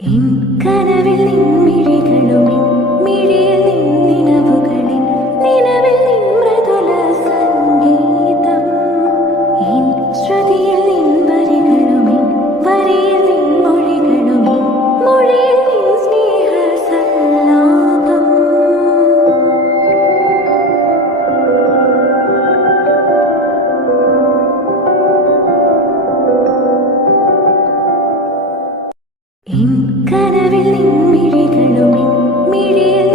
N കനവിൽ നിൻമിഴികളും മിഴിയിൽ നിന്നിനവുകളിൽ നിലവിൽ നിൻ മൃദുല സംഗീതം എൻ ശ്രുതിയിൽ നിൻ വരികളും വരിയിൽ നിൻ മൊഴികളും മൊഴിയിൽ നിൻ സ്നേഹ സല്ലാപം എൻ കനവിൽ നിൻമിഴികളും മിഴിയിൽ